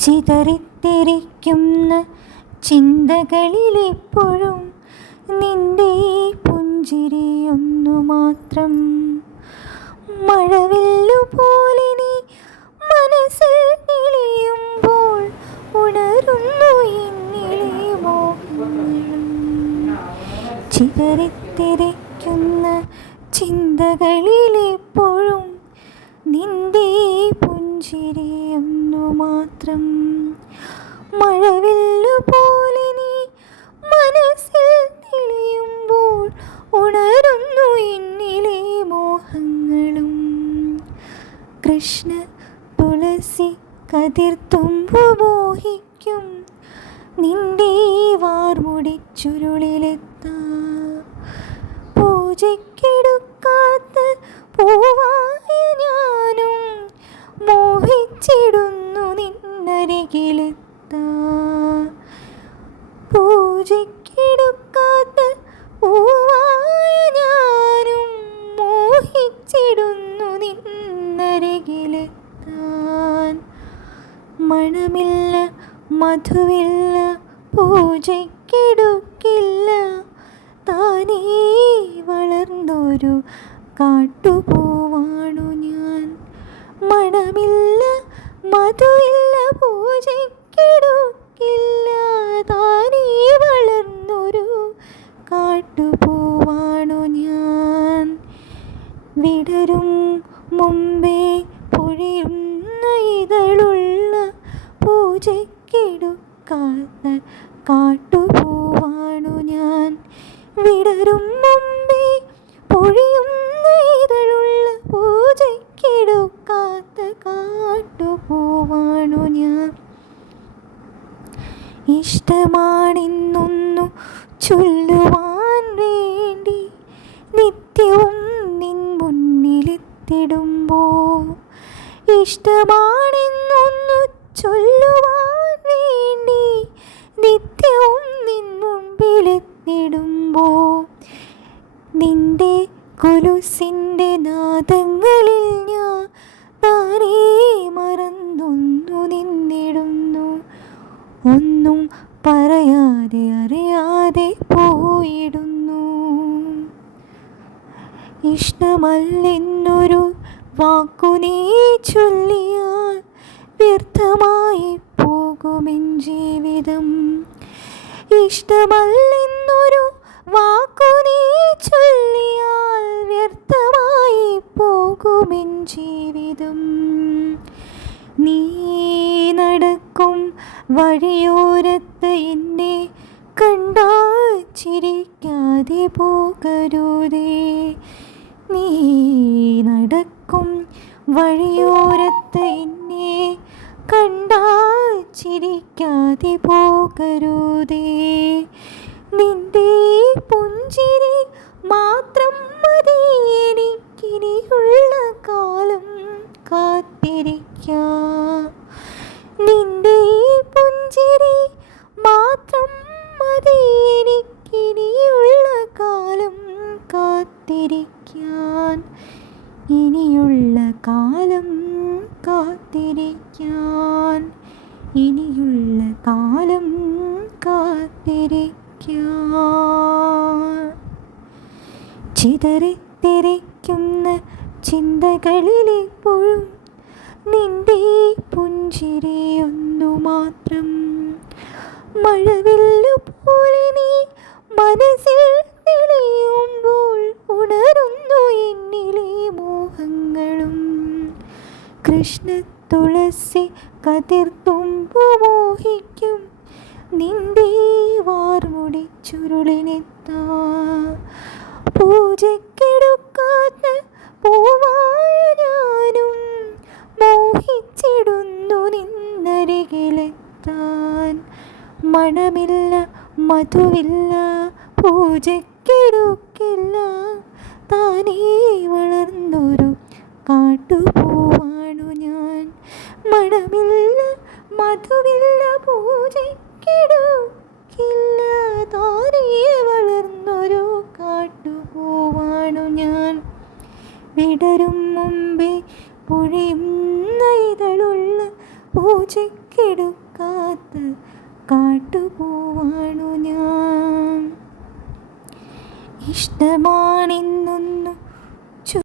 ചിതറിത്തെറിക്കുന്ന ചിന്തകളിലെപ്പോഴും നിന്റെ പുഞ്ചിരിയൊന്നു മാത്രം. മഴവില്ലുപോലെ നീ മനസ്സിൽ തെളിയുമ്പോൾ ഉണരുന്നു എന്നിലെ മോഹങ്ങളും. ചിതറിത്തെറിക്കുന്ന ചിന്തകളിലെപ്പോഴും നിന്റെ പുഞ്ചിരിയൊന്നു മാത്രം. മഴവില്ലുപോലെ നീ മനസ്സിൽ തെളിയുമ്പോൾ ഉണരുന്നു എന്നിലെ മോഹങ്ങളും. കൃഷ്ണ തുളസി കതിർത്തുമ്പു മോഹിക്കും നിന്റെ വാർമുടി ചുരുളിലെത്താ. പൂജയ്ക്കെടുക്കാത്ത പൂവായ ഞാനും മോഹിച്ചിടുന്നു നിന്നരികിലെത്താ. പൂജയ്ക്കെടുക്കാത്ത പൂവായ ഞാനും മോഹിച്ചിടുന്നു നിന്നരികിലെത്താൻ. മണമില്ല മധുവില്ല പൂജയ്ക്കെടുക്കില്ല താനേ വളർന്നൊരു കാട്ടുപൂവാണു ഞാൻ. മണമില്ല മധുവില്ല പൂജയ്ക്കെടുക്കില്ല താനേ വളർന്നൊരു കാട്ടുപൂവാണു ഞാൻ. വിടരും മുമ്പേ പൊഴിയുന്ന ഇതളുള്ള പൂജയ്ക്കെടുക്കാത്ത കാട്ടുപൂവാണു ഞാൻ. വിടരും മുമ്പേ പൊഴിയുന്ന ഇതളുള്ള പൂജയ്ക്കെടുക്കാത്ത കാട്ടുപൂവാണു ഞാൻ. ഇഷ്ടമാണെന്നൊന്നു ചൊല്ലുവാൻ വേണ്ടി നിത്യവും നിൻ മുന്നിലെത്തിടുമ്പോൾ. ഇഷ്ടമാണെന്നൊന്നു ചൊല്ലുവാൻ വേണ്ടി നിത്യവും നിൻ മുൻപിലെത്തിടുമ്പോൾ. നിന്റെ കൊലുസിൻ്റെ നാദങ്ങളിൽ ഞാൻ താനേ മറന്നൊന്നു നിന്നിടുന്നു. ഒന്നും പറയാതെ അറിയാതെ പോയിടുന്നു. ഇഷ്ടമല്ലെന്നൊരു വാക്കു നീ ചൊല്ലിയാൽ വ്യർത്ഥമായി പോകുമെൻ ജീവിതം. ഇഷ്ടമല്ലെന്നൊരു വാക്കു നീ ചൊല്ലിയാൽ വ്യർത്ഥമായി പോകുമെൻ ജീവിതം. നീ നടക്കും വഴിയോരത്ത് എന്നെ കണ്ടാൽ ചിരിക്കാതെ പോകരുതേ. നീ നടക്കും വഴിയോരത്ത് എന്നെ കണ്ടാൽ ചിരിക്കാതെ പോകരുതേ. നിന്റെ പുഞ്ചിരി മാത്രം മതി എനിക്കിനിയുള്ള കാലം കാത്തിരിക്കാം. നിന്റെ പുഞ്ചിരി മാത്രം മതി എനിക്കിനിയുള്ള കാലം കാത്തിരിക്കാൻ. ഇനിയുള്ള കാലം കാത്തിരിക്കാൻ. ഇനിയുള്ള കാലം കാത്തിരിക്കാൻ. ചിതറിത്തെറിക്കുന്ന ചിന്തകളിലെപ്പോഴും നിന്റെ പുഞ്ചിരിയൊന്നു മാത്രം. മഴവില്ലുപോലെ നീ മനസ്സിൽ തെളിയുമ്പോൾ ഉണരുന്നു എന്നിലെ മോഹങ്ങളും. കൃഷ്ണ തുളസി കതിർത്തുമ്പു മോഹിക്കും നിന്റെ വാർമുടി ചുരുളിനെത്താ. പൂജയ്ക്കെടുക്കാത്ത പൂവായ ഞാനും മോഹിച്ചിടുന്നു നിന്നരികിലെത്താൻ. മണമില്ല മധുവില്ല പൂജയ്ക്കെടുക്കില്ല താനേ വളർന്നൊരു കാട്ടുപൂവാണു ഞാൻ. മണമില്ല മധുവില്ല പൂജയ്ക്കെടുക്കില്ല താനേ വളർന്നൊരു കാട്ടുപൂവാണു ഞാൻ. വിടരും മുമ്പേ പൊഴിയുന്ന ഇതളുള്ള പൂജ പൂജയ്ക്കെടുക്കാത്ത കാട്ടുപൂവാണു ഞാൻ. ഇഷ്ടമാണെന്നൊന്നു